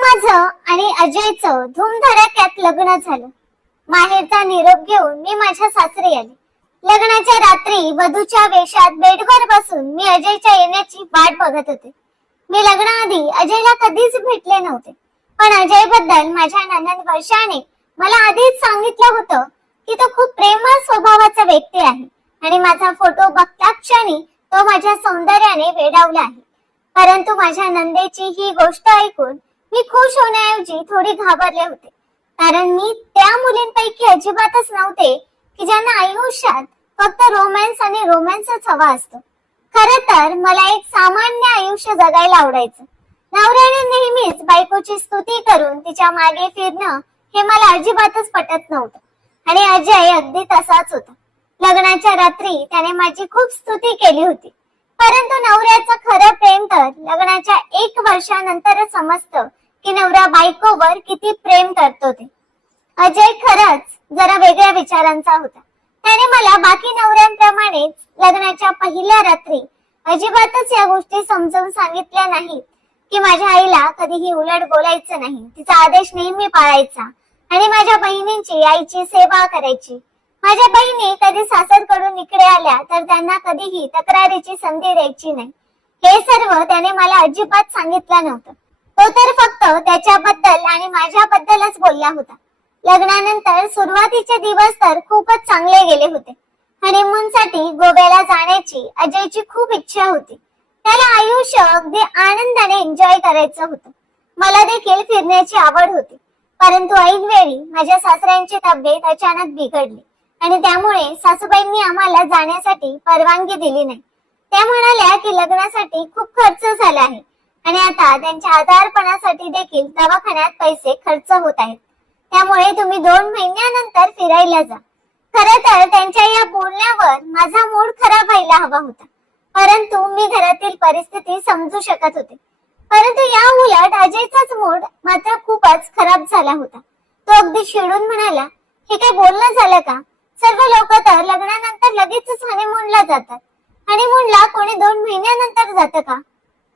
माझं आणि अजयचं धूमधडाक्यात लग्न झालं. माहेरचा निरोप घेऊन मी माझ्या सासरी आले. लग्नाच्या रात्री वधूच्या वेशात बेडवर बसून मी अजयच्या येण्याची वाट बघत होते. मी लग्नाआधी अजयला कधीच भेटले नव्हते, पण अजय बद्दल माझ्या नणंद वर्षाने मला आधीच सांगितलं होतं की तो खूप प्रेमळ स्वभावाचा व्यक्ती आहे आणि माझा फोटो बघता क्षणी तो माझ्या सौंदर्याने वेडावला आहे. परंतु माझ्या नंदेची ही गोष्ट ऐकून मी खुश होण्याऐवजी थोडी घाबरले होते, कारण मी त्या मुलींपैकी अजिबातच नव्हते की ज्यांना आयुष्यात फक्त रोमॅन्सच हवा असतो. खरं तर मला एक सामान्य आयुष्य जगायला आवडायचं. नवऱ्याने नेहमीच बायकोची स्तुती करून तिच्या मागे फिरणं हे मला अजिबातच पटत नव्हतं आणि अजय अगदी तसाच होता. लग्नाच्या रात्री त्याने माझी खूप स्तुती केली होती, परंतु नवऱ्याचं खरं प्रेम तर लग्नाच्या 1 वर्षानंतरच समजतं की नवरा बायकोवर किती प्रेम करतो ते. अजय खरंच जरा वेगळ्या विचारांचा होता. त्याने मला बाकी नवऱ्यांप्रमाणेच लग्नाच्या पहिल्या रात्री अजिबातच या गोष्टी समजावून सांगितल्या नाहीत की माझ्या आईला कधीही उलट बोलायचं नाही, तिचा आदेश नेहमी पाळायचा आणि माझ्या बहिणींची आईची सेवा करायची. माझ्या बहिणी कधी सासरकडून इकडे आल्या तर त्यांना कधीही तक्रारीची संधी द्यायची नाही. हे सर्व त्याने मला अजिबात सांगितलं नव्हतं. तो तर फक्त त्याच्याबद्दल आणि माझ्याबद्दलच बोलला होता. लग्नानंतर सुरुवातीचे दिवस तर खूपच चांगले गेले होते. हनीमूनसाठी गोव्याला जाण्याची अजयची खूप इच्छा होती. त्याला आयुष्य अगदी आनंदाने एन्जॉय करायचं होतं. मला देखील फिरण्याची आवड होती, परंतु ऐनवेळी माझ्या सासऱ्यांची तब्येत अचानक बिघडली आणि त्यामुळे सासूबाईंनी आम्हाला जाण्यासाठी परवानगी दिली नाही. त्या म्हणाल्या की लग्नासाठी खूप खर्च झाला आहे आणि आता त्यांच्या आजारपणासाठी देखील दवाखान्यात पैसे खर्च होत आहेत, त्यामुळे तुम्ही 2 महिन्यानंतर फिरायला जा. खरं तर त्यांच्या या बोलण्यावर माझा मूड खराब व्हायला हवा होता, परंतु मी घरातील परिस्थिती समजू शकत होते. परंतु या उलट अजयचाच मूड मात्र खूपच खराब झाला होता. तो अगदी चिडून म्हणाला, हे काय बोलणं झालं का? सर्व लोक तर लग्नानंतर लगेचच हनीमूनला जातात. हनीमूनला कोणी 2 महिन्यानंतर जातं का?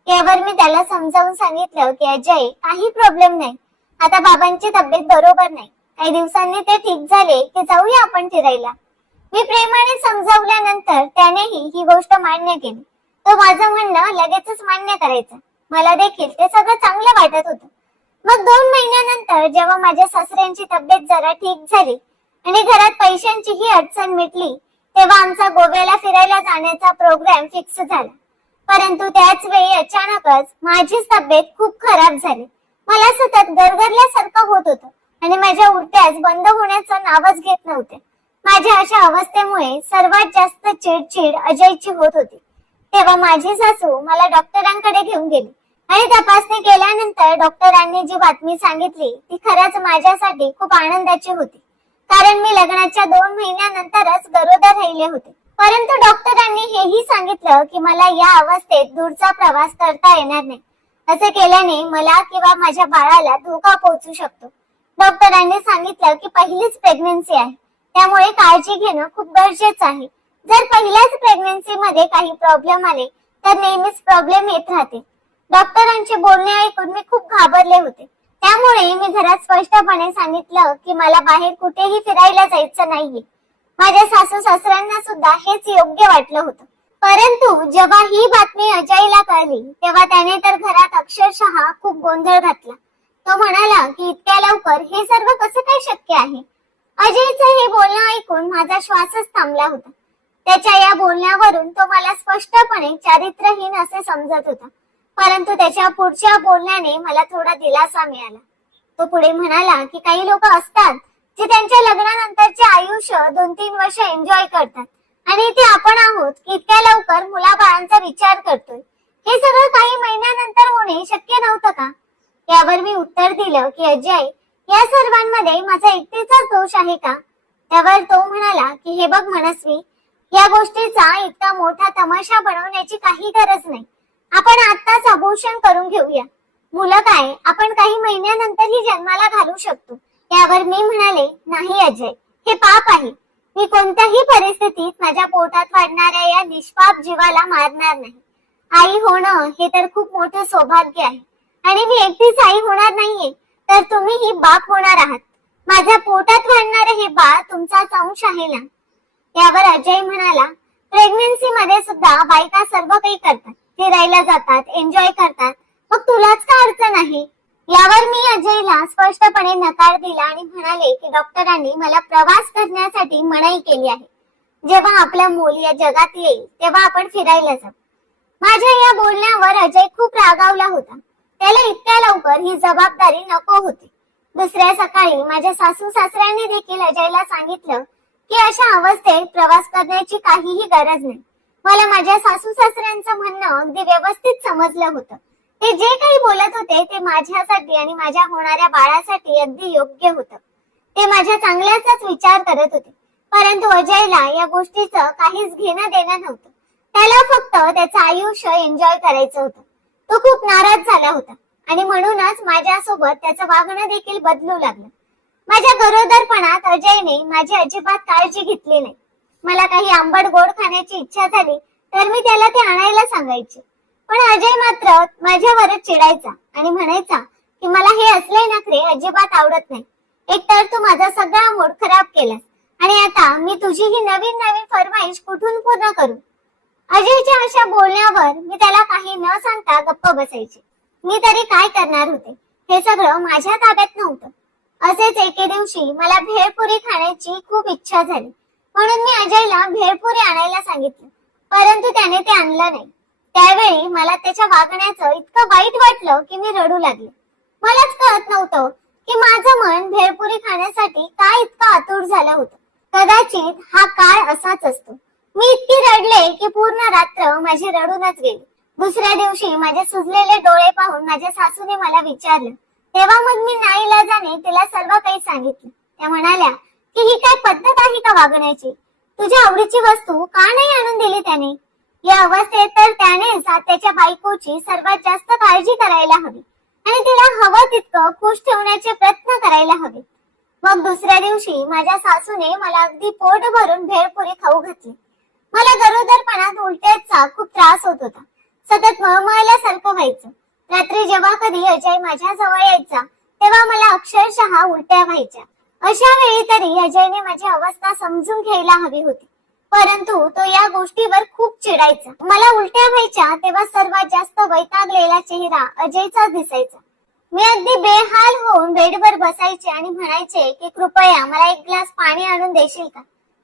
यावर मी त्याला समजावून सांगितलं की अजय, काही प्रॉब्लेम नाही. आता बाबांची तब्येत बरोबर नाही, काही दिवसांनी ते ठीक झाले की जाऊया आपण फिरायला. मी प्रेमाने समजावल्यानंतर त्यानेही ही गोष्ट मान्य केली. तो माझं म्हणणं लगेचच मान्य करायचं. मला देखील ते सगळं चांगलं वाटत होतं. मग 2 महिन्यानंतर जेव्हा माझ्या सासऱ्यांची तब्येत जरा ठीक झाली आणि घरात पैशांचीही अडचण मिटली, तेव्हा आमचा गोव्याला फिरायला जाण्याचा प्रोग्राम फिक्स झाला. परंतु त्याच वेळी अचानकच माझीच तब्येत खूप खराब झाली. मला सतत गरगरल्यासारखं होत होतं आणि माझ्या उलट्याच बंद होण्याचं नावच घेत नव्हते. माझ्या अशा अवस्थेमुळे सर्वात जास्त चिडचिड अजयची होत होती. तेव्हा माझी सासू मला डॉक्टरांकडे घेऊन गेली आणि तपासणी केल्यानंतर डॉक्टरांनी जी बातमी सांगितली ती खरंच माझ्यासाठी खूप आनंदाची होती, कारण मी लग्नाच्या 2 महिन्यानंतरच गरोदर राहिले होते. परंतु डॉक्टरांनी हेही सांगितलं की मला या अवस्थेत दूरचा प्रवास करता येणार नाही. असे केल्याने मला किंवा माझ्या बाळाला धोका पोहोचू शकतो. डॉक्टरांनी सांगितलं की पहिलीच प्रेग्नन्सी आहे, त्यामुळे काळजी घेणं खूप गरजेचं आहे. जर पहिल्याच प्रेग्नन्सी मध्ये काही प्रॉब्लेम आले तर नेहमीच प्रॉब्लेम येत राहते. डॉक्टरांचे बोलणे ऐकून मी खूप घाबरले होते. त्यामुळे मी घरात स्पष्टपणे सांगितलं की मला बाहेर कुठेही फिरायला जायचं नाहीये. माझ्या सासू सासऱ्यांना सुद्धा हेच योग्य वाटलं होतं. परंतु जेव्हा ही बातमी अजयला कळली तेव्हा त्याने तर घरात अक्षरशः खूप गोंधळ घातला. तो म्हणाला की इतक्या लवकर हे सर्व कसं काय शक्य आहे? अजयचं हे बोलणं ऐकून माझा श्वासच थांबला होता. त्याच्या या बोलण्यावरून तो मला स्पष्टपणे चारित्र्यहीन असे समजत होता. परंतु त्याच्या पुढच्या बोलण्याने मला थोडा दिलासा मिळाला. तो पुढे म्हणाला की काही लोक असतात जे त्यांच्या लग्नानंतरचे आयुष्य 2-3 वर्ष एन्जॉय करतात आणि इथे आपण आहोत की इतक्या लवकर मुलाबाळांचा विचार करतोय. हे सगळं काही महिन्यानंतर होणे शक्य नव्हतं का? यावर मी उत्तर दिलं की अजय, या सर्वांमध्ये माझा एकटीचाच दोष आहे का? त्यावर तो म्हणाला की हे बघ मनस्वी, या गोष्टीचा इतका मोठा तमाशा बनवण्याची काही गरज नाही. आपण आत्ताच अबॉर्शन करून घेऊया. मुलं काय आपण काही महिन्यानंतरही जन्माला घालू शकतो. यावर मी म्हणाले, नाही अजय, हे पाप आहे. मी कोणत्याही परिस्थितीत माझ्या पोटात वाढणाऱ्या या निष्पाप जीवाला मारणार नाही. आई होणं हे तर खूप मोठं सौभाग्य आहे आणि मी एकटीच आई होणार नाहीये, तर तुम्ही ही बाप होणार आहात. माझ्या पोटात वाढणारे हे बाळ तुमचाच अंश आहे ना. यावर अजय म्हणाला, प्रेग्नन्सी मध्ये सुद्धा बायका सर्व काही करतात, फिरायला जातात, एन्जॉय करतात, मग तुलाच का अडचण आहे. यावर मी अजयला स्पष्टपणे नकार दिला आणि म्हणाले की डॉक्टरांनी मला प्रवास करण्यासाठी मनाई केली आहे. जेव्हा आपला मूल या जगात येईल तेव्हा आपण फिरायला जाऊ. माझ्या या बोलण्यावर अजय खूप रागावला होता. त्याला इतक्या लवकर ही जबाबदारी नको होती. दुसऱ्या सकाळी माझ्या सासू सासऱ्यांनी देखील अजयला सांगितलं की अशा अवस्थेत प्रवास करण्याची काहीही गरज नाही. मला माझ्या सासू सासऱ्यांचं म्हणणं अगदी व्यवस्थित समजलं होतं. ते जे काही बोलत होते ते माझ्यासाठी आणि माझ्या होणाऱ्या बाळासाठी अगदी योग्य होतं. ते माझ्या चांगल्याचाच विचार करत होते. परंतु अजयला या गोष्टीचं काहीच घेणं देणं नव्हतं. त्याला फक्त त्याचं आयुष्य एन्जॉय करायचं होतं. तो खूप नाराज झाला होता आणि म्हणूनच माझ्यासोबत त्याचं वागणं देखील बदलू लागलं. माझ्या गरोदरपणात अजयने माझी अजिबात काळजी घेतली नाही. मला काही आंबट गोड खाण्याची इच्छा झाली तर मी त्याला ते आणायला सांगायचे. पण अजय मात्र माझ्यावरच चिडायचा आणि म्हणायचा की मला हे असले नखरे अजिबात आवडत नाही. एकतर तू माझा सगळा मूड खराब केलास आणि आता मी तुझी ही नवीन नवीन फरमाईश कुठून पूर्ण करू. अजयच्या अशा बोलण्यावर मी त्याला काही न सांगता गप्प बसायचे. मी तरी काय करणार होते, हे सगळं माझ्या ताब्यात नव्हतं. असेच एके दिवशी मला भेळपुरी खाण्याची खूप इच्छा झाली, म्हणून मी अजयला भेळपुरी आणायला सांगितलं. परंतु त्याने ते आणलं नाही. त्यावेळी मला त्याच्या वागण्याचं इतकं वाईट वाटलं की मी रडू लागले. मलाच कळत नव्हतं की माझं मन भेळपुरी खाण्यासाठी काय इतकं आतुर झालं होतं. कदाचित हा काळ असाच असतो. मी इतकी रडले की पूर्ण रात्र माझी रडूनच गेली. दुसऱ्या दिवशी माझे सुजलेले डोळे पाहून माझ्या सासूने मला विचारलं. तेव्हा मग मी नाईलाजाने तिला सर्व काही सांगितलं. त्या म्हणाल्या की ही काय पद्धत आहे का वागण्याची, तुझ्या आवडीची वस्तू का नाही आणून दिली त्याने. या अवस्थेत तर त्याने त्याच्या बायकोची सर्वात जास्त काळजी करायला हवी आणि तिला हवं तितकं खुश ठेवण्याचे प्रयत्न करायला हवे. मग दुसऱ्या दिवशी माझ्या सासूने मला अगदी पोट भरून भेळपुरी खाऊ घातली. मला गरोदरपणात उलट्याचा खूप त्रास होत होता. सतत मळमळल्यासारखं व्हायचं. रात्री जेव्हा कधी अजय माझ्या जवळ यायचा तेव्हा मला अक्षरशः उलट्या व्हायच्या. अशा वेळी तरी अजयने माझी अवस्था समजून घ्यायला हवी होती, परंतु तो या गोष्टीवर खूप चिडायचा. मला उलट्या व्हायच्या तेव्हा सर्वात जास्त वैतागलेला चेहरा अजयचा दिसायचा. मी अगदी बेहाल होऊन बेडवर बसायचे आणि म्हणायचे की कृपया मला एक ग्लास पाणी आणून देशील का.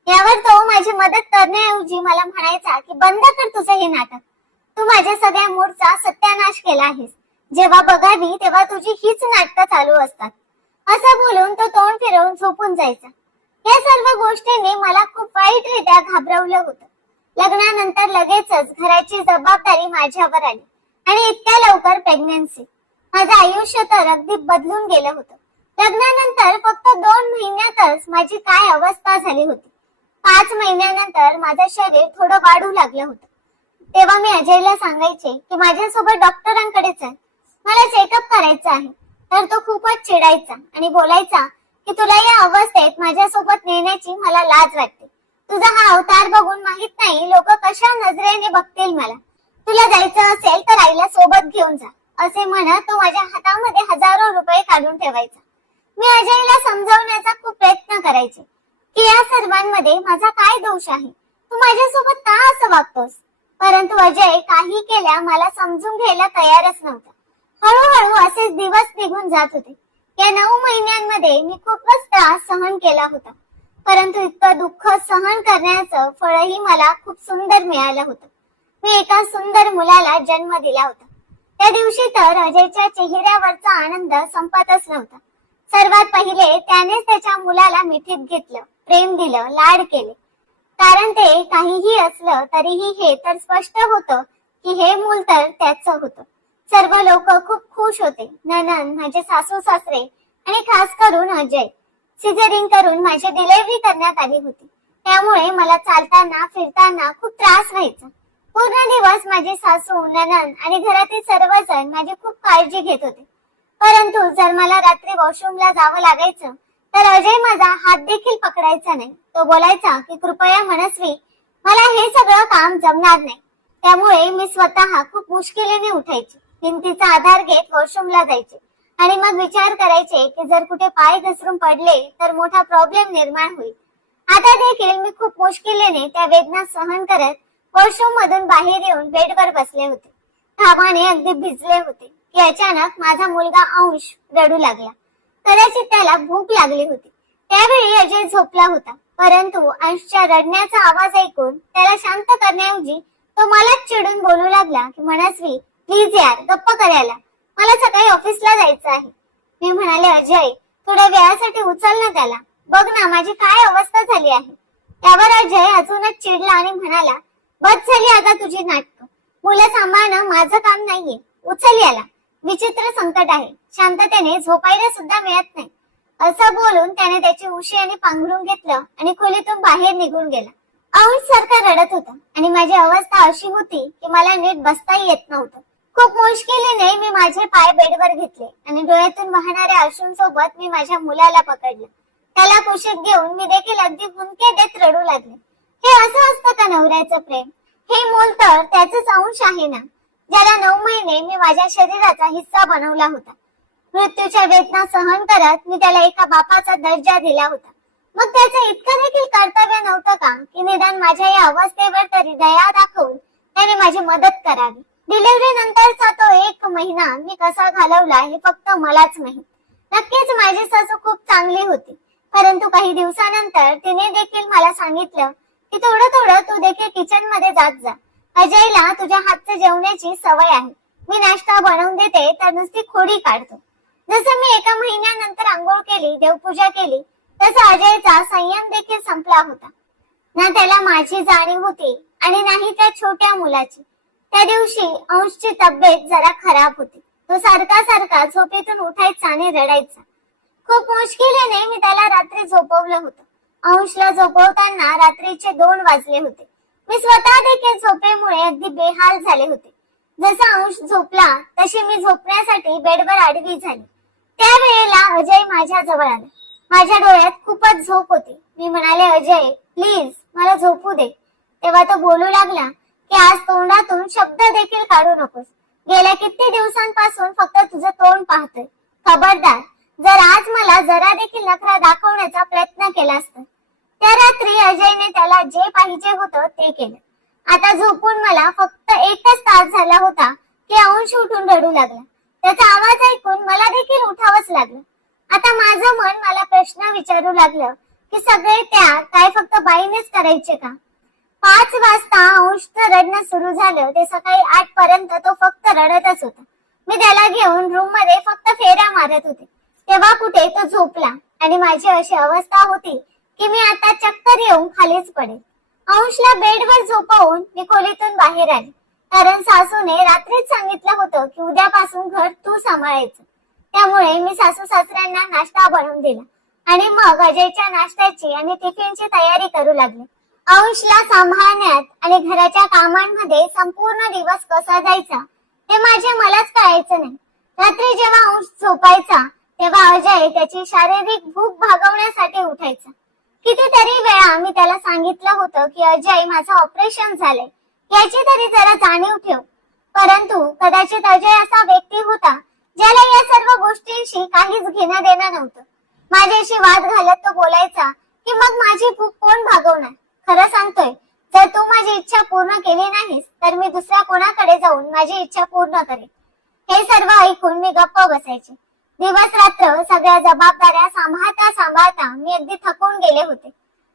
यावर तो माझी मदत करण्याऐवजी मला म्हणायचा की बंद कर तुझं हे नाटक, तू माझ्या सगळ्या मूडचा सत्यानाश केला आहेस. जेव्हा बघावी तेव्हा तुझी हीच नाटकं चालू असतात. असं बोलून तो तोंड फिरवून झोपून जायचा. या सर्व गोष्टींनी मला खूप वाईटरित्या घाबरवलं होतं. लग्नानंतर लगेचच घराची जबाबदारी माझ्यावर आली आणि इतक्या लवकर प्रेग्नन्सी. माझं आयुष्य तर अगदी बदलून गेलं होतं. लग्नानंतर फक्त 2 महिन्यातच माझी काय अवस्था झाली होती. 5 महिन्यानंतर माझं शरीर थोडं वाढू लागलं होतं. तेव्हा मी अजयला सांगायचे की माझ्यासोबत डॉक्टरांकडे चल, मला चेकअप करायचं आहे. तर तो खूपच चिडायचा आणि बोलायचा की तुला या अवस्थेत माझ्यासोबत नेण्याची मला लाज वाटते. तुझा हा अवतार बघून माहित नाही लोक कशा नजरेने बघतील मला. तुला जायचं असेल तर आईला सोबत घेऊन जा, असे म्हणत तो माझ्या हातामध्ये हजारो रुपये काढून ठेवायचा. मी अजयला समजावण्याचा खूप प्रयत्न करायचे की या सर्वांमध्ये माझा काय दोष आहे, तू माझ्यासोबत का असं वागतोस. परंतु अजय काही केल्या मला समजून घ्यायला तयारच नव्हता. हळूहळू असेच दिवस निघून जात होते. या 9 महिन्यांमध्ये मी खूपच त्रास सहन केला होता, परंतु इतकं दुःख सहन करण्याचं फळही मला खूप सुंदर मिळालं होतं. मी एका सुंदर मुलाला जन्म दिला होता. त्या दिवशी तर अजयच्या चेहऱ्यावरचा आनंद संपतच नव्हता. सर्वात पहिले त्यानेच त्याच्या मुलाला मिठीत घेतलं, प्रेम दिलं, लाड केले. कारण ते काहीही असलं तरीही हे तर स्पष्ट होतं की हे मूल तर त्याचं होतं. सर्व लोक खूप खुश होते. नणंद, माझे सासू सासरे आणि खास करून अजय. सिझरिंग करून माझी डिलिव्हरी करण्यात आली होती. त्यामुळे मला चालताना फिरताना खूप त्रास व्हायचा. पूर्ण दिवस माझी सासू, नणंद आणि घरातील सर्वजण माझी खूप काळजी घेत होते. परंतु जर मला रात्री वॉशरूमला जावं लागायचं तर अजय माझा हात देखील पकडायचा नाही. तो बोलायचा की कृपया मनस्वी, मला हे सगळं काम जमणार नाही. त्यामुळे मी स्वतः खूप मुश्किलीने उठायची. भिंतीचा आधार घेत वॉशरूमला जायचे आणि मग विचार करायचे की जर कुठे पाय घसरून पडले तर मोठा प्रॉब्लेम निर्माण होईल. आता देखील मी खूप मुश्किलीने त्या वेदना सहन करत वॉशरूम मधून बाहेर येऊन बेडवर बसले होते. घामाने अगदी भिजले होते की अचानक माझा मुलगा अंश रडू लागला. कदाचित त्याला भूक लागली होती. त्यावेळी अजय झोपला होता, परंतु अंशच्या रडण्याचा आवाज ऐकून त्याला शांत करण्याऐवजी तो मलाच चिडून बोलू लागला की मनस्वी प्लीज यार गप्प करायला, मला सकाळी ऑफिसला जायचं आहे. मी म्हणाले अजय थोड्या वेळासाठी उचल ना त्याला, बघ ना माझी काय अवस्था झाली आहे. त्यावर अजय अजूनच चिडला आणि म्हणाला बस झाली आता तुझी नाटकं, मुलं सांभाळणं माझं काम नाहीये, उचल याला, विचित्र संकट आहे, शांततेने झोपायला सुद्धा मिळत नाही. असं बोलून त्याने त्याची उशी आणि पांघरून घेतलं आणि खोलीतून बाहेर निघून गेला. अंश सारखा रडत होता आणि माझी अवस्था अशी होती की मला नीट बसताही येत नव्हतं. खूप मुश्किलीने मी माझे पाय बेडवर घेतले आणि डोळ्यातून वाहणाऱ्या अश्रूंसोबत मी माझ्या मुलाला पकडलं. त्याला कुशीत घेऊन मी देखील अगदी हुंदके देत रडू लागले. हे असं असतं का नवऱ्याचं प्रेम? हे मूल तर त्याचंच अंश आहे ना, ज्याला 9 महिने मी माझ्या शरीराचा हिस्सा बनवला होता. मृत्यूच्या वेदना सहन करत मी त्याला एका बापाचा दर्जा दिला होता. मग त्याचं इतकं देखील कर्तव्य नव्हतं का की निदान माझ्या या अवस्थेवर तरी दया दाखवून त्याने माझी मदत करावी. डिलिव्हरी नंतरचा तो 1 महिना मी कसा घालवला हे फक्त मलाच माहित. नक्कीच माझी सासू खूप चांगली होती, परंतु काही दिवसानंतर तिने देखील मला सांगितलं की थोडं थोडं तू देखील किचन मध्ये जात जा. अजयला तुझ्या हातचं जेवण्याची सवय आहे, मी नाश्ता बनवून देते तर नुसती खोडी काढतो. जसं मी 1 महिन्यानंतर आंघोळ केली, देवपूजा केली, तसा अजयचा संयम देखील संपला होता. ना त्याला माझी जाणीव होती आणि नाही त्या छोट्या मुलाची. त्या दिवशी अंशची तब्येत जरा खराब होती. तो सारखा झोपेतून उठायचा आणि रडायचा. खूप मुश्किलीने मी त्याला रात्री झोपवलं होतं. अंशला झोपवताना रात्रीचे 2 वाजले होते. मी स्वतः देखील झोपेमुळे अगदी बेहाल झाले होते. जसा अंश झोपला तशी मी झोपण्यासाठी बेडवर आडवी झाली. त्यावेळेला अजय माझ्या जवळ आला. माझ्या डोळ्यात खूपच झोप होती. मी म्हणाले अजय प्लीज मला झोपू दे. तेव्हा तो बोलू लागला की आज तोंडातून शब्द देखील काढू नकोस. गेल्या किती दिवसांपासून फक्त तुझं तोंड पाहतोय. खबरदार जर आज मला जरा देखील नखरा दाखवण्याचा प्रयत्न केला असता. त्या रात्री अजयने त्याला जे पाहिजे होतं ते केलं. आता झोपून मला फक्त 1च तास झाला होता की अंश उठून रडू लागला. त्याचा आवाज ऐकून मला देखील उठावंच लागलं. आता माझं मन मला प्रश्न विचारू लागलं की सगळे त्या काय फक्त बाईनेच करायचे का? 5 वाजता अंशचं रडणं सुरू झालं ते सकाळी 8 पर्यंत तो फक्त रडतच होता. मी त्याला घेऊन रूम मध्ये फक्त फेऱ्या मारत होते. तेव्हा कुठे तो झोपला आणि माझी अशी अवस्था होती की मी आता चक्कर येऊन खालीच पडेल. अंशला बेडवर झोपवून मी खोलीतून बाहेर आले, कारण सासूने रात्रीच सांगितलं होतं की उद्यापासून घर तू सांभाळायचं. त्यामुळे मी सासू सासऱ्यांना नाश्ता बनवून दिला आणि मग अजयच्या नाश्त्याची आणि टिफिनची तयारी करू लागले. अंशला सांभाळण्यात आणि घराच्या कामांमध्ये संपूर्ण दिवस कसा जायचा हे माझे मलाच कळायचं नाही. रात्री जेव्हा अंश झोपायचा तेव्हा अजय त्याची शारीरिक भूक भागवण्यासाठी उठायचा. कितीतरी वेळा मी त्याला सांगितलं होतं की अजय माझं ऑपरेशन झालंय याची तरी जरा जाणीव ठेव, परंतु कदाचित अजय असा व्यक्ती होता ज्याला या सर्व गोष्टींशी काहीच घेणं देणं नव्हतं. माझ्याशी वाद घालत तो बोलायचा की मग माझी भूक कोण भागवणार? खरं सांगतोय, जर तू माझी इच्छा पूर्ण केली नाहीस तर मी दुसऱ्या कोणाकडे जाऊन माझी इच्छा पूर्ण करेन. हे सर्व ऐकून मी गप्प बसायचे. दिवस रात्र सगळ्या जबाबदाऱ्या सांभाळता मी अगदी थकून गेले होते.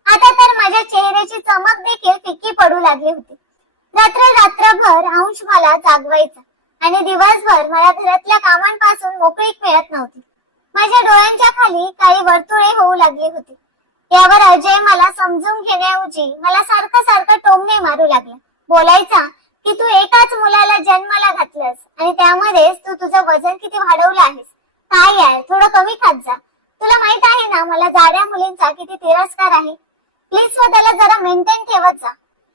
आता तर माझ्या चेहऱ्याची चमक देखील फिक्की पडू लागली होती. रात्रभर अंश मला जागवायचा आणि दिवसभर मला घरातल्या कामांपासून मोकळीक मिळत नव्हती. माझ्या डोळ्यांच्या खाली काही वर्तुळे होऊ लागली होती. यावर अजय मला समजून घेण्याऐवजी मला सारखं टोमणे मारू लागला. बोलायचा की तू एकाच मुलाला जन्माला घातलंस आणि त्यामध्येच तू तुझं वजन किती वाढवलं आहेस. काय आहे, थोडं कमी खात जा. तुला माहित आहे ना मला जाड्या मुलींचा किती तिरस्कार आहे. प्लीज स्वतःला जरा मेंटेन ठेवत जा.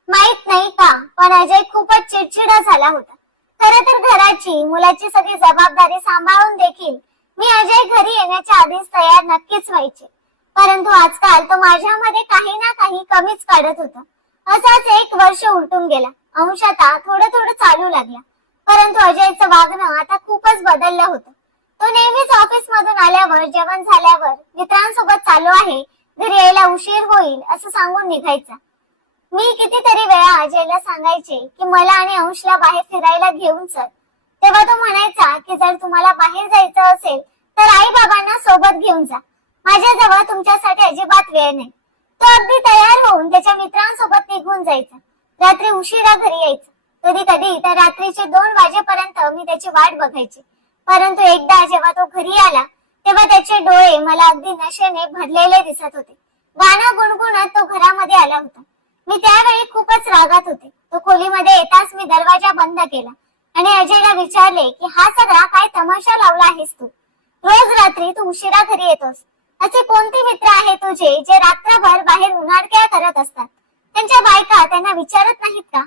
माहित नाही का, पण अजय खूपच चिडचिडा झाला होता. खरं तर घराची मुलाची सगळी जबाबदारी सांभाळून देखील मी अजय घरी येण्याच्या आधीच तयार नक्कीच व्हायचे. परंतु आजकाल तो माझ्यामध्ये काही ना काही कमीच काढत होता. असाच 1 वर्ष उलटून गेला. अंश आता थोडं चालू लागला, परंतु अजयचं वागणं आता खूपच बदललं होतं. तो नेहमीच ऑफिस मधून आल्यावर, जेवण झाल्यावर मित्रांसोबत चालू आहे, घरी यायला उशीर होईल असं सांगून निघायचा. मी कितीतरी वेळा अजयला सांगायचे की मला आणि अंशला बाहेर फिरायला घेऊन चल. तेव्हा तो म्हणायचा की जर तुम्हाला बाहेर जायचं असेल तर आई बाबांना सोबत घेऊन जा. माझ्याजवळ तुमच्यासाठी अजिबात वेळ नाही. तो अगदी तयार होऊन त्याच्या मित्रांसोबत निघून जायचा. रात्री उशिरा घरी यायचा. कधी कधी तर रात्रीचे 2 वाजेपर्यंत मी त्याची वाट बघायची. परंतु एकदा जेव्हा तो घरी आला तेव्हा त्याचे डोळे मला अगदी नशेने भरलेले दिसत होते. गाणं गुणगुणत तो घरामध्ये आला होता. मी त्यावेळी खूपच रागात होते. तो खोलीमध्ये येताच मी दरवाजा बंद केला आणि अजयला विचारले की हा सगळा काय तमाशा लावला आहेस तू? रोज रात्री तू उशिरा घरी येतोस. असे कोणते मित्र आहे तुझे जे रात्रभर बाहेर उन्हाळक्या करत असतात? त्यांच्या बायका त्यांना विचारत नाहीत का?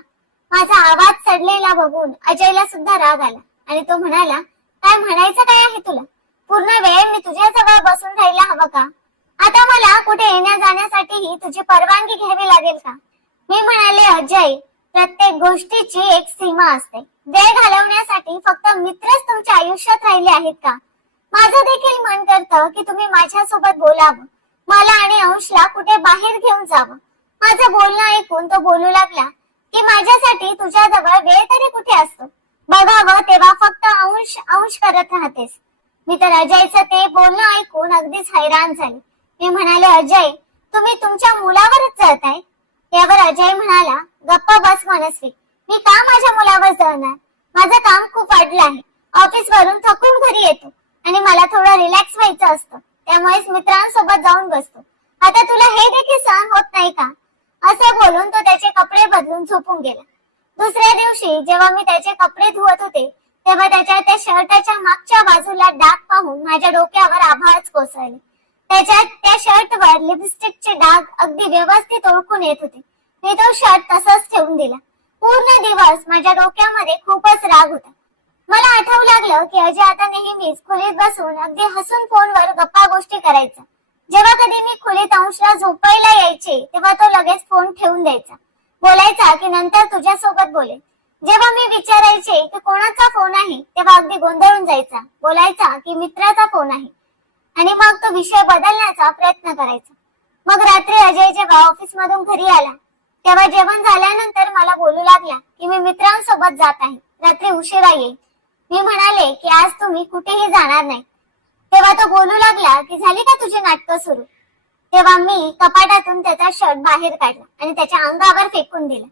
माझा आवाज चढलेला बघून अजयला सुद्धा राग आला आणि तो म्हणाला, काय म्हणायचं काय आहे तुला? पूर्ण वेळ मी तुझ्या जवळ बसून राहायला हवं का? आता मला कुठे येण्या जाण्यासाठीही तुझी परवानगी घ्यावी लागेल का? मी म्हणाले, अजय, प्रत्येक गोष्टीची एक सीमा असते. वेळ घालवण्यासाठी फक्त मित्रच तुमच्या आयुष्यात राहिले आहेत का? माझं देखील मन करतं की तुम्ही माझ्यासोबत बोलावं, मला आणि अंशला कुठे बाहेर घेऊन जावं. माझं बोलणं ऐकून तो बोलू लागला की माझ्यासाठी तुझ्याजवळ वेळ तरी कुठे असतो? बघावं तेव्हा फक्त अंश अंश करत राहतेस. मी तर अजयचं ते बोलणं ऐकून अगदीच हैराण झाले. मी म्हणाले, अजय, तुम्ही तुमच्या मुलावरच जळताय? यावर अजय म्हणाला, गप्पा बस मनस्वी, मी का माझ्या मुलावर जळणार? माझं काम खूप वाढलं आहे. ऑफिस वरून थकून घरी येतो आणि मला थोडं रिलॅक्स व्हायचं असतं. त्यामुळेच मित्रांसोबत जाऊन बसतो. आता तुला हे देखील सहन होत नाही का? असं बोलून तो त्याचे कपडे बदलून झोपून गेला. दुसऱ्या दिवशी जेव्हा मी त्याचे कपडे धुवत होते तेव्हा त्याच्या त्या शर्टाच्या मागच्या बाजूला डाग पाहून माझ्या डोक्यावर आभाळच कोसळले. त्याच्यात त्या शर्टवर लिपस्टिकचे डाग अगदी व्यवस्थित ओळखून येत होते. मी तो शर्ट तसाच ठेवून दिला. पूर्ण दिवस माझ्या डोक्यामध्ये खूपच राग होता. मला आठवू लागलं की अजय आता नेहमीच खोलीत बसून अगदी हसून फोनवर गप्पा गोष्टी करायचा. जेव्हा कधी मी खोलीत अंशला झोपायला यायचे तेव्हा तो लगेच फोन ठेवून द्यायचा. बोलायचा की नंतर तुझ्यासोबत बोलेल. जेव्हा मी विचारायचे की कोणाचा फोन आहे तेव्हा अगदी गोंधळून जायचा. बोलायचा की मित्राचा फोन आहे आणि मग तो विषय बदलण्याचा प्रयत्न करायचा. मग रात्री अजय जेव्हा ऑफिस मधून घरी आला तेव्हा जेवण झाल्यानंतर मला बोलू लागला की मी मित्रांसोबत जात आहे, रात्री उशिरा येईल. मी म्हणाले की आज तुम्ही कुठेही जाणार नाही. तेव्हा तो बोलू लागला की झाली का तुझी नाटकं सुरू? तेव्हा मी कपाटातून त्याचा शर्ट बाहेर काढला आणि त्याच्या अंगावर फेकून दिला.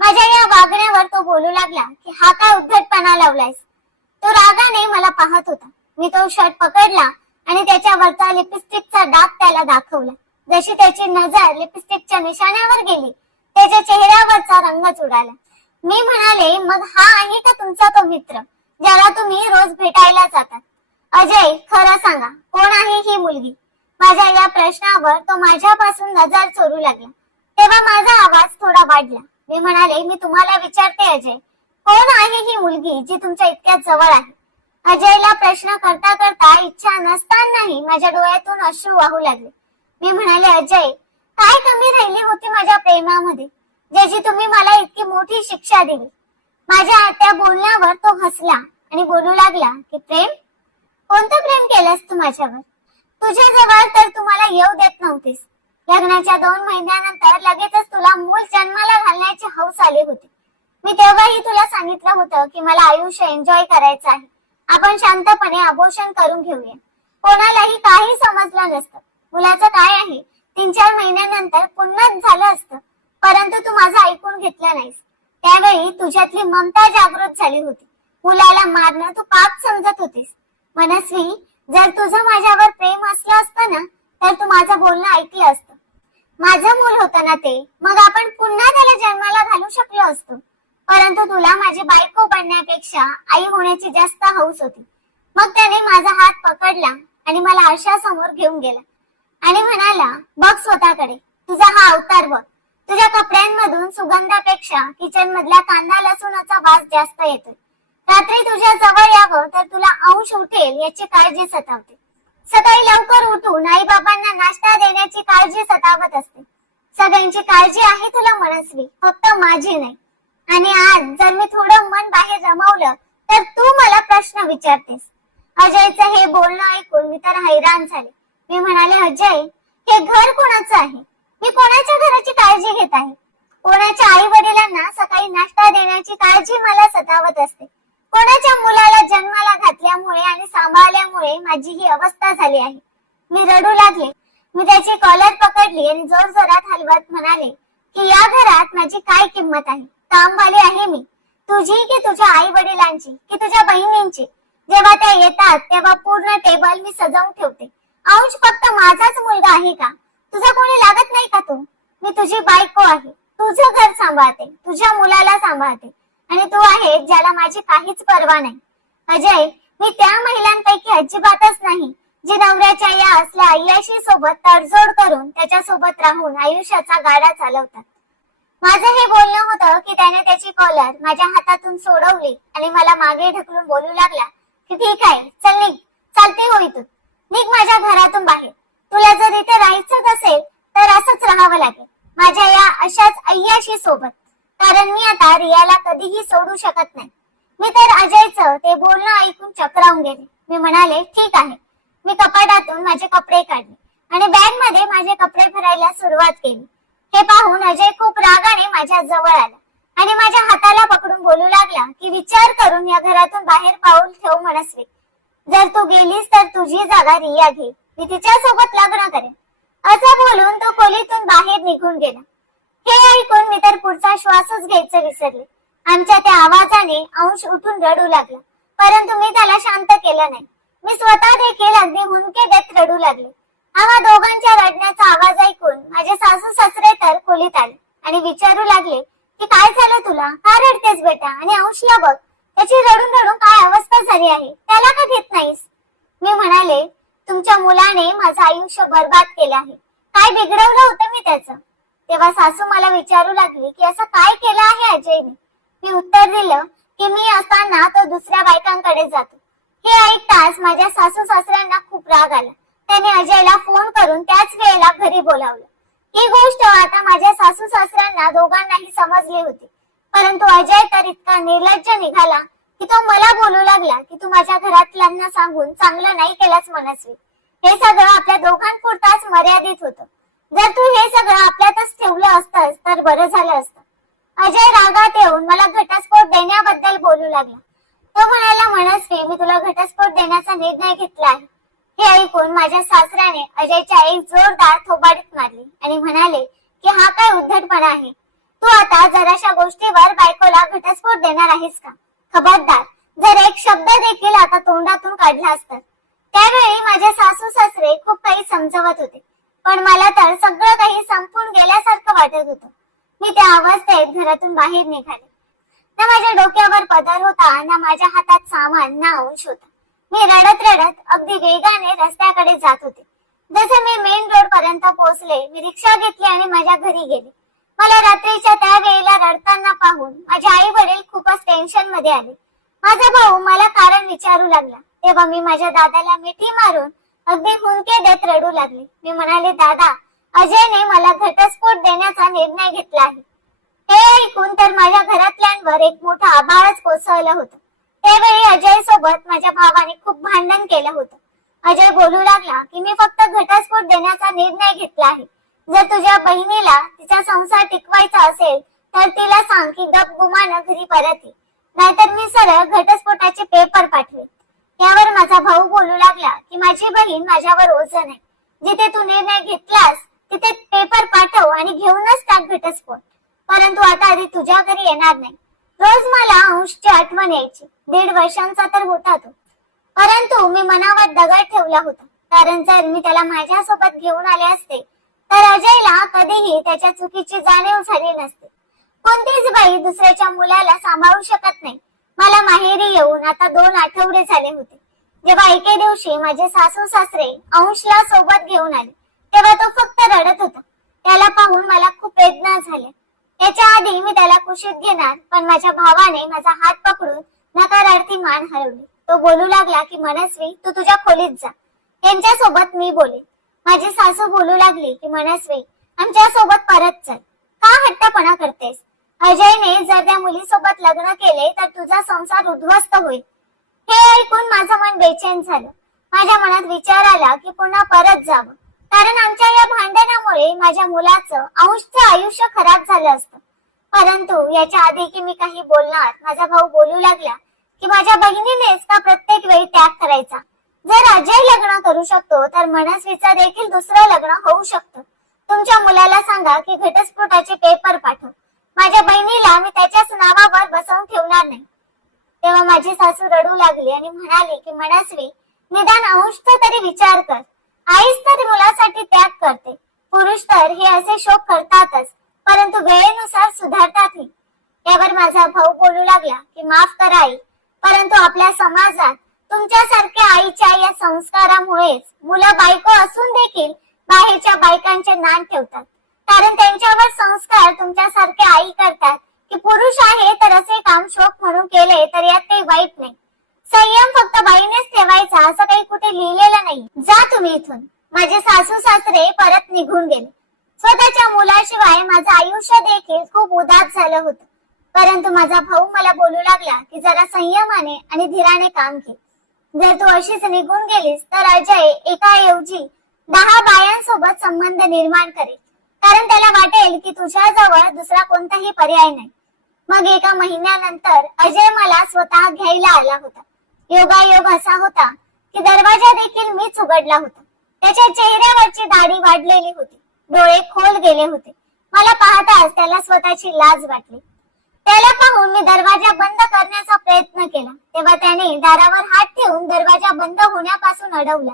माझ्या या वागण्यावर तो बोलू लागला की हा काय उद्धटपणा लावलायस? तो रागाने मला पाहत होता. मी तो शर्ट पकडला आणि त्याच्यावरचा लिपस्टिकचा डाग त्याला दाखवला. जशी त्याची नजर लिपस्टिकच्या निशाण्यावर गेली त्याच्या चेहऱ्यावरचा रंगच उडाला. मी म्हणाले, मग हा आहे का तुमचा तो मित्र ज्याला तुम्ही रोज भेटायला जातात? अजय, खरं सांगा, कोण आहे ही मुलगी? माझ्या या प्रश्नावर तो माझ्यापासून नजर चोरू लागला. तेव्हा माझा आवाज थोडा वाढला. मी म्हणाले, मी तुम्हाला विचारते अजय, कोण आहे ही मुलगी जी तुमच्या इतक्या जवळ आहे? अजयला प्रश्न करता करता इच्छा नसतानाही माझ्या डोळ्यातून अश्रू वाहू लागले. मी म्हणाले, अजय, काय कमी राहिली होती माझ्या प्रेमामध्ये ज्याची तुम्ही मला इतकी मोठी शिक्षा दिली? माझ्या त्या बोलण्यावर तो हसला आणि बोलू लागला की प्रेम? कोणतं प्रेम केलंस तू माझ्यावर? तुझ्याजवळ तर तुम्हाला येऊ देत नव्हतीस. लग्नाच्या 2 महिन्यानंतर लगेचच तुला मूल जन्माला घालण्याची हौस आली होती. मी तेव्हाही तुला सांगितलं होतं की मला आयुष्य एन्जॉय करायचं आहे. आपण शांतपणे अबॉर्शन करून घेऊया. कोणालाही काही समजलं नसतं. मुलाचं काय आहे, 3-4 महिन्यानंतर पुन्हा झालं असतं. परंतु तू माझं ऐकून घेतलं नाहीस. त्यावेळी तुझ्यातली ममता जागृत झाली होती. मुलाला मारणं तू पाप समजत होतीस. मनस्वी, जर तुझं माझ्यावर प्रेम असलं असतं ना तर तू माझं बोलणं ऐकलं असतं. माझं मूल होतं ना ते, मग आपण पुन्हा त्याला जन्माला घालू शकलो असतो. परंतु तुला माझी बायको बनण्यापेक्षा आई होण्याची जास्त हौस होती. मग त्याने माझा हात पकडला आणि मला आरशासमोर घेऊन गेला आणि म्हणाला, बघ स्वतःकडे, तुझा हा अवतार बघ. तुझ्या कपड्यांमधून सुगंधापेक्षा किचन मधल्या कांदा लसूणाचा वास जास्त येतोय. रात्री तुझ्या जवळ यावं तर तुला अंश उठेल याची काळजी सतावते. सकाळी लवकर उठून आई बाबांना नाश्ता देण्याची काळजी सतावत असते. सगळ्यांची काळजी आहे तुला मनस्वी, फक्त माझी नाही. आणि आज जर मी थोडं मन बाहेर रमवलं तर तू मला प्रश्न विचारतेस. अजयचं हे बोलणं ऐकून मी तर हैराण झाले. मी म्हणाले, अजय, हे घर कोणाचं आहे? मी कोणाच्या घराची काळजी घेत आहे? कोणाच्या आई वडिलांना सकाळी नाश्ता देण्याची काळजी मला सतावत असते. कोणाच्या मुलाला जन्माला घातल्यामुळे आणि सांभाळल्यामुळे माझी ही अवस्था झाली आहे. मी रडू लागले. मी त्याची कॉलर पकडली आणि जोर जोरात हलवत म्हणाले की या घरात माझी काय किंमत आहे? कामवाली आहे मी, तुझी की तुझ्या आई वडिलांची की तुझ्या बहिणींची? जेव्हा त्या येतात तेव्हा पूर्ण टेबल मी सजवून ठेवते. अंश फक्त माझाच मुलगा आहे का? तुझा कोणी लागत नाही का? तू, मी तुझी बायको आहे, तुझं घर सांभाळते, तुझ्या मुलाला सांभाळते आणि तू आहे ज्याला माझी काहीच पर्वा नाही. अजय, मी त्या महिलांपैकी अजिबातच नाही जी नवऱ्याच्या या असल्या अय्याशी सोबत तडजोड करून त्याच्या सोबत राहून आयुष्याचा गाडा चालवतात. माझं हे बोलणं होतं की त्याने त्याची कॉलर माझ्या हातातून सोडवली आणि मला मागे ढकलून बोलू लागला की ठीक आहे, चल निघ, चालते हो इथून, निघ माझ्या घरातून बाहेर. तुला जर इथे राहायचं असेल तर असंच राहावं लागेल माझ्या या अशाच अय्याशी सोबत, कारण मी आता रियाला कधीही सोडू शकत नाही. मी तर अजयचं ते बोलणं ऐकून चक्रावून गेले. मी म्हणाले, ठीक आहे. मी कपाटातून माझे कपडे काढले आणि बॅग मध्ये माझे कपडे भरायला सुरुवात केली. हे पाहून अजय खूप रागाने माझ्या जवळ आला आणि माझ्या हाताला पकडून बोलू लागला की विचार करून या घरातून बाहेर पाऊल ठेव मनस्वी. जर तू गेलीस तर तुझी जागा रिया घे, मी तिच्या सोबत लग्न करेन. असं बोलून तो खोलीतून बाहेर निघून गेला. हे ऐकून मी तर पुढचा श्वासच घ्यायचं विसरले. आमच्या त्या आवाजाने अंश उठून रडू लागला, परंतु मी त्याला शांत केलं नाही. मी स्वतः देखील अगदी हुंदके देत रडू लागले. आम्हा दोघांच्या रडण्याचा आवाज ऐकून माझे सासू सासरे तर खोलीत आले आणि विचारू लागले की काय झालं तुला, का रडतेस बेटा? आणि अंशला बघ, त्याची रडून रडून काय अवस्था झाली आहे, त्याला का घेत नाहीस? मी म्हणाले, तुमच्या मुलाने माझं आयुष्य बर्बाद केलं आहे, काय बिघडवलं होतं मी त्याचं? तेव्हा सासू मला विचारू लागली की असं काय केलं आहे अजयने? मी उत्तर दिलं की मी असताना तो दुसऱ्या बायकांकडे जातो. हे ऐकताच माझ्या सासू सासऱ्यांना खूप राग आला. त्याने अजयला फोन करून त्याच वेळेला घरी बोलावलं. ही गोष्ट आता माझ्या सासू सासऱ्यांना दोघांनाही समजली होती, परंतु अजय तर इतका निर्लज्ज निघाला की तो मला बोलू लागला की तू माझ्या घरातल्यांना सांगून चांगलं नाही केलंच मनस्वी. हे सगळं आपल्या दोघांपुरताच मर्यादित होतं. जर तू हे सगळं आपल्यातच ठेवलं असतंस तर बरं झालं असतं. अजय रागात येऊन मला घटस्फोट देण्याबद्दल बोलू लागला. तो म्हणाला, मनस्वी, मी तुला घटस्फोट देण्याचा निर्णय घेतला आहे. हे ऐकून माझ्या सासऱ्याने अजयच्या एक जोरदार थोबाडीत मारली आणि म्हणाले की हा काय उद्धटपणा आहे? तू आता जराशा गोष्टीवर बायकोला घटस्फोट देणार आहेस का? खबरदार, जर एक शब्द देखील आता तोंडातून काढला असता. त्यावेळी माझे सासू सासरे खूप काही समजवत होते, पण मला तर सगळं काही संपून गेल्यासारखं वाटत होतं. मी त्या अवस्थेत घरातून बाहेर निघाले. ना माझ्या डोक्यावर पदर होता, ना माझ्या हातात सामान, ना अंश होता. मी रडत रडत अगदी वेगाने रस्त्याकडे जात होते. जसे मी मेन रोड पर्यंत पोहोचले, मी रिक्षा घेतली आणि माझ्या घरी गेले. मला रात्रीच्या त्या वेळेला रडताना पाहून माझे आई वडील खूपच टेन्शन मध्ये आले. माझा भाऊ मला कारण विचारू लागला. तेव्हा मी माझ्या दादाला मिठी मारून अगदी हुंदके देत रडू लागले. मी म्हणाले, दादा, अजयने मला घटस्फोट देण्याचा निर्णय घेतला आहे. हे ऐकून तर माझ्या घरातल्यांवर एक मोठं आभाळच कोसळलं होतं. त्यावेळी अजय सोबत माझ्या भावाने खूप भांडण केलं होतं. अजय बोलू लागला की मी फक्त घटस्फोट देण्याचा निर्णय घेतला आहे. जर तुझ्या बहिणीला तिचा संसार टिकवायचा असेल तर तिला सांग की गपगुमानं घरी परत ये, नाहीतर मी सरळ घटस्फोटाचे पेपर पाठवेन. यावर माझा भाऊ बोलू लागला की माझी बहीण माझ्यावर ओझं नाही. जिथे तू निर्णय घेतलास तिथे पेपर पाठव आणि घेऊनच टाक घटस्फोट. परंतु आता आधी तुझ्या घरी येणार नाही. रोज मला अंशची आठवण यायची. 1.5 वर्षांचा तर होता तो, परंतु मी मनावर दगड ठेवला होता, कारण जर मी त्याला माझ्यासोबत घेऊन आले असते तर अजयला कधीही त्याच्या चुकीची जाणीव झाली नसते. कोणतीच बाई दुसऱ्याच्या मुलाला सांभाळू शकत नाही. मला माहेरी येऊन आता 2 आठवडे झाले होते. जेव्हा एके दिवशी माझे सासू सासरे अंशला सोबत घेऊन आले तेव्हा तो फक्त रडत होता. त्याला पाहून मला खूप वेदना झाल्या. याच्या आधी मी त्याला कुशीत घेणार, पण माझ्या भावाने माझा हात पकडून नकारार्थी मान हलवली. तो बोलू लागला की मनस्वी, तू तुझ्या खोलीत जा, यांच्यासोबत मी बोलेन. माझी सासू बोलू लागली की मनस्वी, आमच्या सोबत परत चल, का हट्टपणा करतेस? अजयने जर त्या मुलीसोबत लग्न केले तर तुझा संसार उद्ध्वस्त होईल. हे ऐकून माझं मन बेचैन झालं. माझ्या मनात विचार आला की पुन्हा परत जावं, कारण आमच्या या भांडणामुळे माझ्या मुलाचं अंशचं आयुष्य खराब झालं असतं. परंतु याच्या आधी की मी काही बोलणार, माझा भाऊ बोलू लागला की माझ्या बहिणीनेच का प्रत्येक वेळी त्याग करायचा. जर अजय लग्न करू शकतो तर मनस्वीचं देखील दुसरं लग्न होऊ शकतं. तुमच्या मुलाला सांगा की घटस्फोटाचे पेपर पाठव. माझ्या बहिणीला मी त्याच्याच नावावर बसवून ठेवणार नाही. तेव्हा माझी सासू रडू लागली आणि म्हणाली की मनस्वी, निदान अंशचा तरी विचार कर. आईच तर मुलासाठी त्याग करते. पुरुष तर हे असे शोक करतातच, परंतु वेळेनुसार सुधारतातही. यावर माझा भाऊ बोलू लागला की माफ करा आई, परंतु आपल्या समाजात तुमच्यासारख्या आईच्या या संस्कारामुळेच मुलं बायको असून देखील बाहेरच्या बायकांचे नान ठेवतात. कारण त्यांच्यावर संस्कार तुमच्यासारखे आई करतात की पुरुष आहे तर असे काम शोक म्हणून केले तर यात काही वाईट नाही. संयम फक्त बाईनेच ठेवायचा असं काही कुठे लिहिलेलं नाही. जा तुम्ही इथून. माझे सासू सासरे परत निघून गेले. स्वतःच्या मुलाशिवाय माझं आयुष्य देखील खूप उदास झालं होतं. परंतु माझा भाऊ मला बोलू लागला की जरा संयमाने आणि धीराने काम घे. जर तू अशीच निघून गेलीस तर अजय एकाऐवजी 10 बायांसोबत संबंध निर्माण करेल, कारण त्याला वाटेल की तुझ्याजवळ दुसरा कोणताही पर्याय नाही. मग एका महिन्यानंतर अजय मला स्वतः घ्यायला आला होता. योगायोग असा होता की दरवाजा देखील मीच उघडला होता. त्याच्या चेहऱ्यावरची दाढी वाढलेली होती, डोळे खोल गेले होते. मला पाहताच त्याला स्वतःची लाज वाटली. त्याला पाहून मी दरवाजा बंद करण्याचा प्रयत्न केला. तेव्हा त्याने दारावर हात ठेवून दरवाजा बंद होण्यापासून अडवला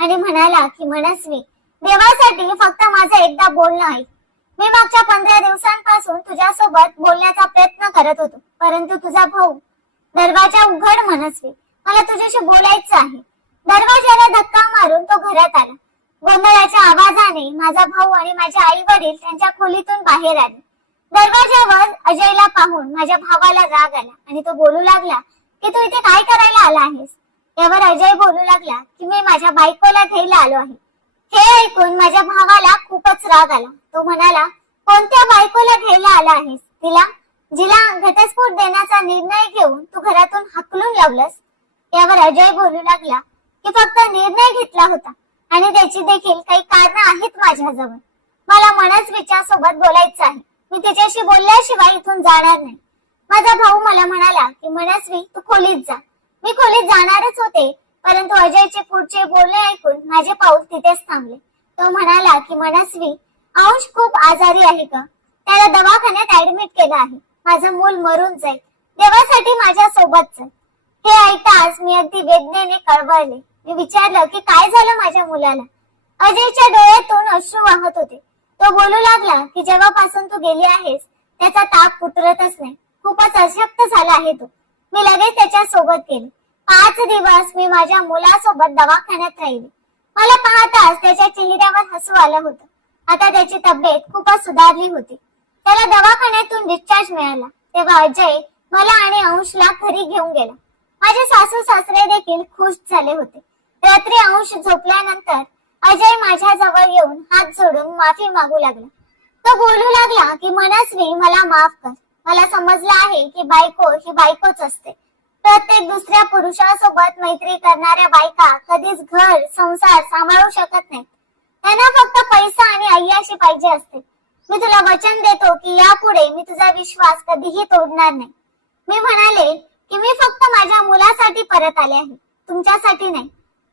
आणि म्हणाला की मनस्वी, देवासाठी फक्त माझं एकदा बोलणं ऐक. मी मागच्या 15 दिवसांपासून तुझ्यासोबत बोलण्याचा प्रयत्न करत होतो, परंतु तुझा भाऊ. दरवाजा उघड मनस्वी, मला तुझ्याशी बोलायचं आहे. दरवाजाला धक्का मारून तो घरात आला. गोंधळाच्या आवाजाने माझा भाऊ आणि माझे आई वडील त्यांच्या खोलीतून बाहेर आले. दरवाजावर अजयला पाहून माझ्या भावाला राग आला आणि तो बोलू लागला की तू इथे काय करायला आला आहेस. यावर अजय बोलू लागला की मी माझ्या बायकोला घ्यायला आलो आहे. हे ऐकून माझ्या भावाला खूपच राग आला. तो म्हणाला, कोणत्या बायकोला घ्यायला आला आहेस? तिला जिला घटस्फोट देण्याचा निर्णय घेऊन तू घरातून हाकलून लावलंस. यावर अजय बोलू लागला की फक्त निर्णय घेतला होता आणि त्याची देखील काही कारण आहेत माझ्याजवळ. मला मनस्वीच्या सोबत बोलायचं आहे. मी तिच्याशी बोलल्याशिवाय इथून जाणार नाही. माझा भाऊ मला म्हणाला की मनस्वी, तू खोलीत जा. मी खोलीत जाणारच होते, परंतु अजयचे पुढचे बोलणे ऐकून माझे पाऊल तिथेच थांबले. तो म्हणाला की मनस्वी, अंश खूप आजारी आहे का? त्याला दवाखान्यात ऍडमिट केलं आहे. माझं मूल मरून जाईल. देवासाठी माझ्या सोबत चल. हे ऐकताच मी अगदी वेदनेने कळवळले. मी विचारलं की काय झालं माझ्या मुलाला. अजयच्या डोळ्यातून अश्रू वाहत होते. तो बोलू लागला की जेव्हापासून तू गेली आहेस त्याचा ताप उतरतच नाही. खूपच अशक्त झाला आहे तो. मी लगेच त्याच्या सोबत गेले. 5 दिवस मी माझ्या मुलासोबत दवाखान्यात राहिले. मला पाहताच त्याच्या चेहऱ्यावर हसू आलं होतं. आता त्याची तब्येत खूपच सुधारली होती. त्याला दवाखान्यातून डिस्चार्ज मिळाला. तेव्हा अजय मला आणि अंशला घरी घेऊन गेला. माझे सासू सासरे देखील खुश झाले होते. रात्री अंश झोपल्यानंतर अजय माझ्या जवळ येऊन हात जोडून माफी मागू लागला. तो बोलू लागला की मनस्वी, मला माफ कर. मला समजलं आहे की बायको ही बायकोच असते. प्रत्येक दुसऱ्या पुरुषासोबत मैत्री करणाऱ्या बायका कधीच घर संसार सांभाळू शकत नाहीत. त्यांना फक्त पैसा आणि अय्याशी पाहिजे असते. मी तुला वचन देतो की यापुढे मी तुझा विश्वास कधीही तोडणार नाही. मी म्हणाले की मी फक्त माझ्या मुलासाठी परत आले आहे, तुमच्यासाठी नाही.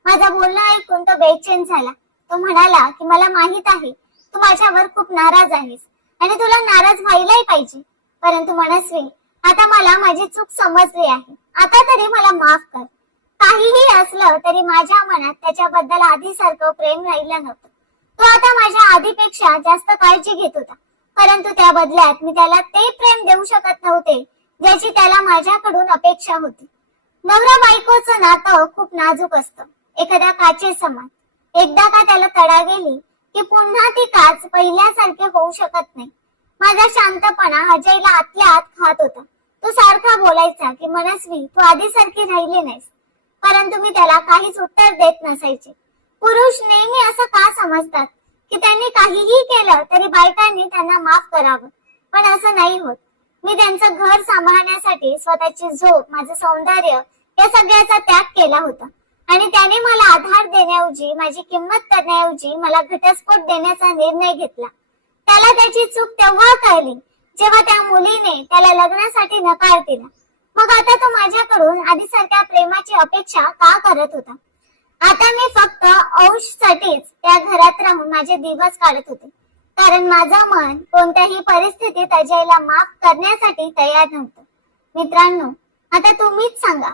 माझं बोलणं ऐकून तो बेचैन झाला. तो म्हणाला की मला माहित आहे तू माझ्यावर खूप नाराज आहेस आणि तुला नाराज व्हायलाही पाहिजे, परंतु मनस्वी, आता मला माझी चूक समजली आहे. आता तरी मला माफ कर. काहीही असलं तरी माझ्या मनात त्याच्याबद्दल आधीसारखं प्रेम राहिलं नव्हतं. तो आता माझ्या आधीपेक्षा जास्त काळजी घेत होता, परंतु त्या बदल्यात मी त्याला ते प्रेम देऊ शकत नव्हते ज्याची त्याला माझ्याकडून अपेक्षा होती. नवरा बायकोचं नातं खूप नाजूक असतं, एखाद्या काचे समान. एकदा का त्याला तडा गेली की पुन्हा ती काच पहिल्यासारखे होऊ शकत नाही. माझा शांतपणा अजयला आतल्या आत खात होता. तो सारखा बोलायचा की मनस्वी, तू आधीसारखी राहिली नाहीस, परंतु मी त्याला काहीच उत्तर देत नसायचे. पुरुष नेहमी असं का समजतात की त्यांनी काहीही केलं तरी बायकांनी त्यांना माफ करावं, पण असं नाही होत. मी त्यांचं घर सांभाळण्यासाठी स्वतःची झोप, माझं सौंदर्य या सगळ्याचा त्याग केला होता आणि त्याने मला आधार देण्याऐवजी, माझी किंमत करण्याऐवजी मला घटस्फोट देण्याचा निर्णय घेतला. त्याला त्याची चूक तेव्हा कळली जेव्हा त्या मुलीने त्याला लग्नासाठी नकार दिला. मग आता तो माझ्याकडून आधीसारख्या प्रेमाची अपेक्षा का करत होता? आता मी फक्त औषसाठीच त्या घरात राहून माझे दिवस काढत होते, कारण माझं मन कोणत्याही परिस्थितीत अजयला माफ करण्यासाठी तयार नव्हतं. मित्रांनो, आता तुम्हीच सांगा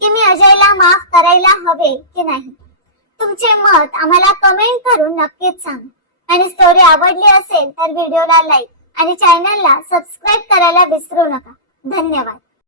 की मी अजयला माफ करायला हवे की नाही? तुमचे मत आम्हाला कमेंट करून नक्कीच सांगा आणि स्टोरी आवडली असेल तर व्हिडिओला लाईक आणि चॅनलला सबस्क्राईब करायला विसरू नका. धन्यवाद.